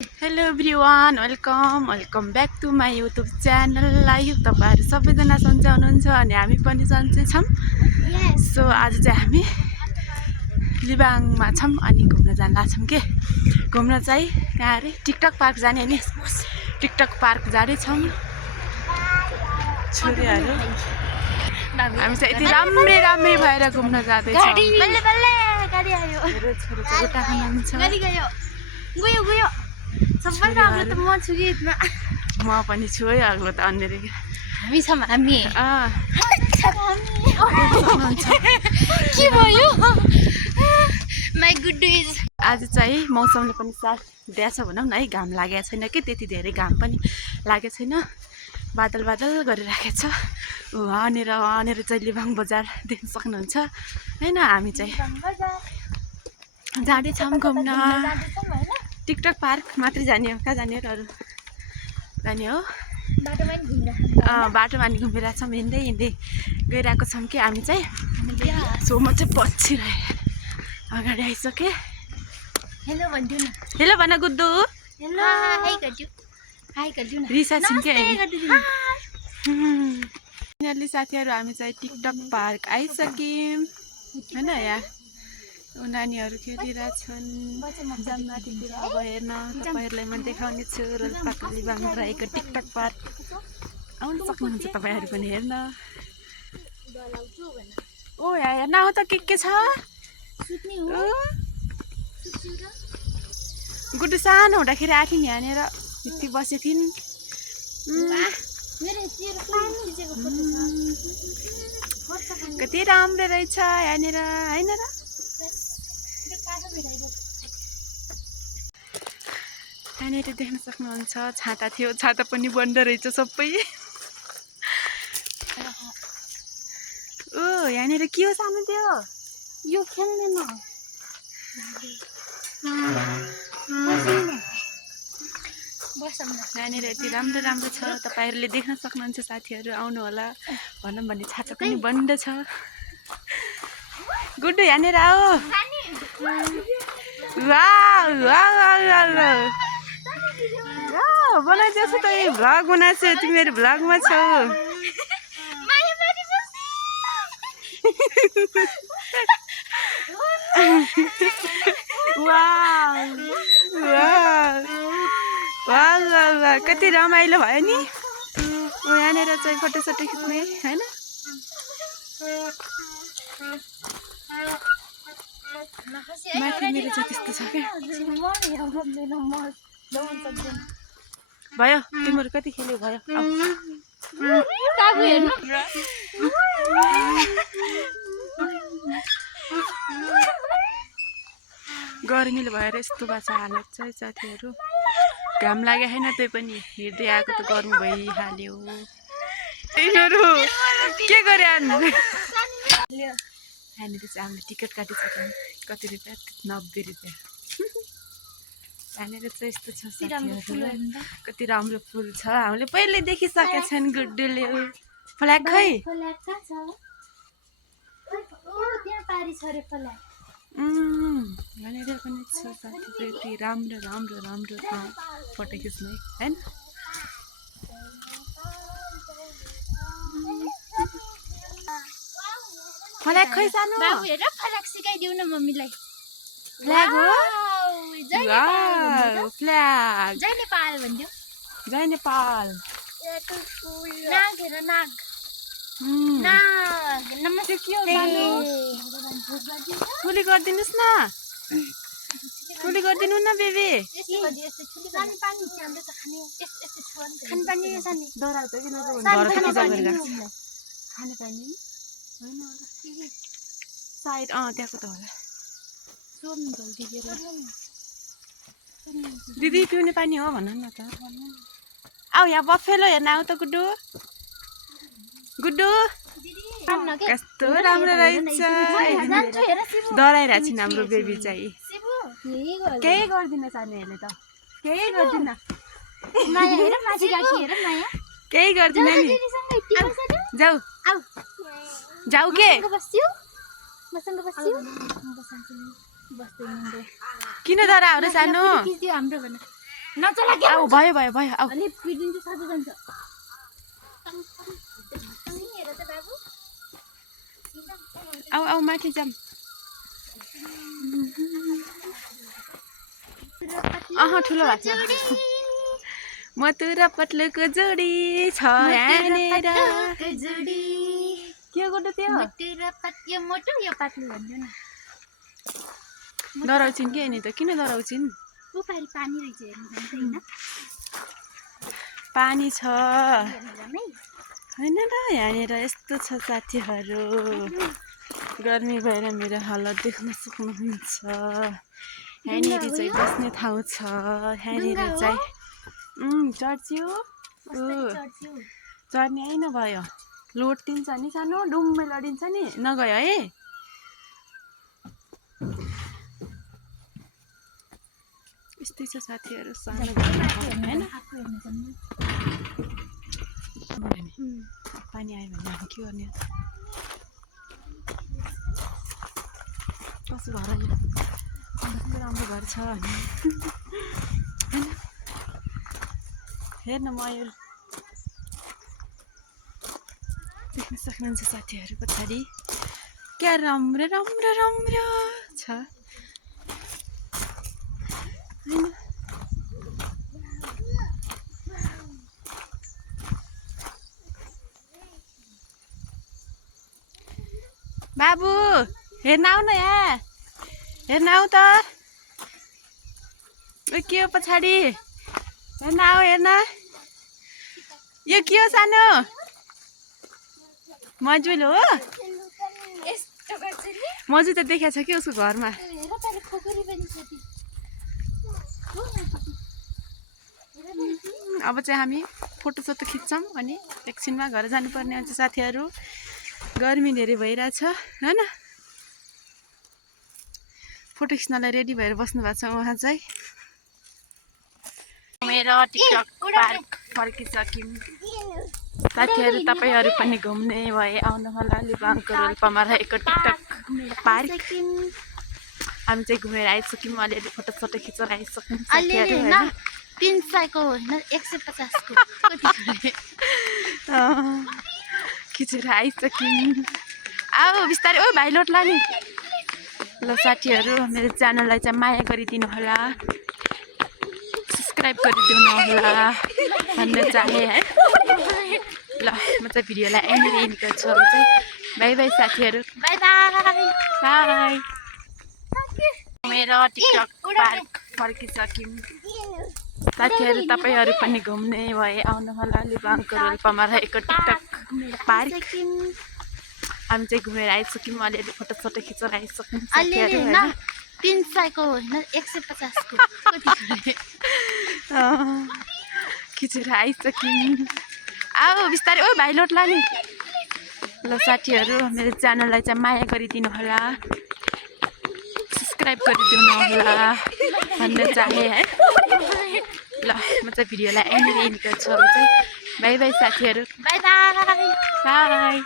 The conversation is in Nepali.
Hello everyone, welcome back to my YouTube channel. I hope तपाईँहरू सबैजना सन्चै हुनुहुन्छ अनि हामी पनि सन्चै छौँ। सो आज चाहिँ हामी लिबाङमा छौँ अनि घुम्न जान लाग्छौँ के। घुम्न चाहिँ कहाँ अरे टिकटक पार्क जाने नि। टिकटक पार्क जाँदैछौँ छोरीहरू। हामी चाहिँ यति राम्रै भएर घुम्न जाँदैछौँ। उता खानुहुन्छ म पनि छु है अग्लो त अन्य हामी छौँ हामी के भयो माई गुड इज आज चाहिँ मौसमले पनि साथ दिएछ भनौँ न है। घाम लागेको छैन कि त्यति धेरै घाम पनि लागेको छैन, बादल गरिराखेको छ। वहाँनिर चाहिँ लिबाङ बजार देख्न सक्नुहुन्छ होइन। हामी चाहिँ जाँदैछौँ घुम्न। टिकटक पार्क मात्रै जाने हो, कहाँ जाने हो अरू जाने हो। बाटोमा नि घुमिरहेछौँ, हिँड्दै गइरहेको छौँ कि हामी चाहिँ। सो म चाहिँ पछि अगाडि आइसकेँ। हेलो भन्दिउ न। हेलो भन गुड्डु। हेलो हाई गर्दिउ न। रिसा छिन् के अहिले साथीहरू। हामी चाहिँ टिकटक पार्क आइसक्यौँ होइन। यहाँ नानीहरू खेलिरहेछन् जम्मातिर। अब हेर्न तपाईँहरूलाई म देखाउने छु रोल्पाको लिबाङमा रहेको टिकटक पार्क। आउनु सक्नुहुन्छ तपाईँहरू पनि हेर्न। ओ यहाँ हेर्न आऊ त के छ। गुड्डु सानो हुँदाखेरि आएको थिइन् यहाँनिर, यति बसेको थिइन्। कति राम्रो रहेछ यहाँनिर होइन र। यहाँनिर देख्न सक्नुहुन्छ छाता थियो, छाता पनि बन्द रहेछ सबै। ओ यहाँनिर के हो सानो त्यो यो खेल्ने न यहाँनिर यति राम्रो छ, तपाईँहरूले देख्न सक्नुहुन्छ साथीहरू। आउनु होला। भनौँ भने छाता पनि बन्द छ। गुड्डु यहाँनिर आऊ। बनाइदिएछ त भ्लग बनाएको छु, तिमीहरू भ्लगमा छौ। कति रमाइलो भयो नि। यहाँनिर चाहिँ फोटोसोटो खिच्ने होइन। माथिनिर चाहिँ त्यस्तो छ क्या। भयो तिमीहरू कति खेल्यो भयो। गर्मीले भएर यस्तो भएको छ हालत चाहिँ साथीहरू। घाम लागेको छैन त्यही पनि हिँड्दै आएको त गर्मी भइहाल्यो। तिनीहरू के गरे यहाँनिर चाहिँ हामीले टिकट काटिसक्यौँ। कति रुपियाँ? 90 रुपियाँ। यहाँनिर चाहिँ यस्तो छ साथीहरू। कति राम्रो फुल छ, हामीले पहिल्यै देखिसकेका छन् गुड्डुले। फ्ल्याग खै यहाँनिर पनि छ साथीहरू। यति राम्रो फोटो खिच्ने होइन। फ्ल्याग खै सानो बाबु हेर फ्ल्याग सिकाइदिउ न मम्मीलाई। फ्ल्याग हो। फ्ल्याग जय नेपाल भन्दिउ। जय नेपाल। नाग हेर नाग नाग नमस्ते। ठुली गरिदिनुहोस् न, ठुली गरिदिनु न बेबी। सायद त्यहाँको त होला। दिदी पिउने पानी हो भन न त। आऊ यहाँ बफेलो हेर्न आऊ त गुड्डु। कस्तो राम्रो रहेछ। डराइरहेको छिन् हाम्रो बेबी चाहिँ। केही गर्दिन सानीहरूले त, केही गर्दिन केही गर्दिन नि। जाऊ के किन डराहरू सानो। नचला के आऊ भयो भयो भयो आऊ अनि पिडिन चाहिँ साथै जान्छ हेर त बाबु आऊ आऊ माथि जाम ठुलो भएको छ मधुर पत्लुको जोडी छ यहाँनिर जोडी के गर्नु त्यो मधुर पत्यो मोटो यो पातलो भन्दियो न डराउँछिन् कि अनि त किन डराउँछिन् उपारि पानी रहेछ हेर्नु पानी छ जान्छ होइन र यहाँनिर यस्तो छ साथीहरू गर्मी भएर मेरो हालत देख्न सक्नुहुन्छ यहाँनिर चाहिँ बस्ने ठाउँ छ यहाँनिर चाहिँ चढ्छु चढ्ने होइन भयो लोटिन्छ नि सानो डुम्मे लडिन्छ नि नगयो है यस्तै छ साथीहरू सानो होइन पानी आयो भने हामी के गर्ने कस्तो घर आयो कस्तो राम्रो घर छ होइन हेर्न मयूर देख्न सक्नुहुन्छ साथीहरू पछाडि क्या राम्रो राम्रो राम्रो छ होइन बाबु हेर्न आऊ न यहाँ हेर्न आऊ त के हो पछाडि हेर्न आऊ हेर्न यो के हो सानो मजुल हो मजु त देखाएको छ कि उसको घरमा अब चाहिँ हामी फोटोसोटो खिच्छौँ अनि एकछिनमा घर जानुपर्ने हुन्छ साथीहरू गर्मी धेरै भइरहेछ होइन फोटो खिच्नलाई रेडी भएर बस्नु भएको छ उहाँ चाहिँ मेरो टिकटक पार्क फर्किसक्यौँ साथीहरू तपाईँहरू पनि घुम्ने भए आउनु होला लिबाङको रोल्पामा रहेको टिकटक पार्क हामी चाहिँ घुमेर आइसक्यौँ अलिअलि फोटोसोटो खिचेर आइसक्यौँ साथीहरू होइन 300को होइन 150को खिचेर आइसक्यौँ आऊ बिस्तारै ओ भाइ लोट्ला नि ल साथीहरू मेरो च्यानललाई चाहिँ माया गरिदिनु होला सब्सक्राइब गरिदिनु होला भन्न चाहे है ल म चाहिँ भिडियोलाई यहीँनिर एन्ड गर्छु अब चाहिँ बाई बाई साथीहरू बाई बाई बाई मेरो टिकटक पार्क फर्किसक्यौँ साथीहरू तपाईँहरू पनि घुम्ने भए आउनु होला लिबाङको रोल्पामा रहेको टिकटक पार्क हामी चाहिँ घुमेर आइसक्यौँ अलिअलि फोटोसोटो खिचेर आइसक्यौँ साथीहरू होइन 300को होइन 150को खिचेर आइसक्यौँ आऊ बिस्तारै ओ भाइ लोट्ला नि ल साथीहरू मेरो च्यानललाई चाहिँ माया गरिदिनु होला सब्सक्राइब गरिदिनु होला भन्न चाहे है ल म चाहिँ भिडियोलाई यहीँनिर एन्ड गर्छु अब चाहिँ बाई बाई साथीहरू बाई बाई बाई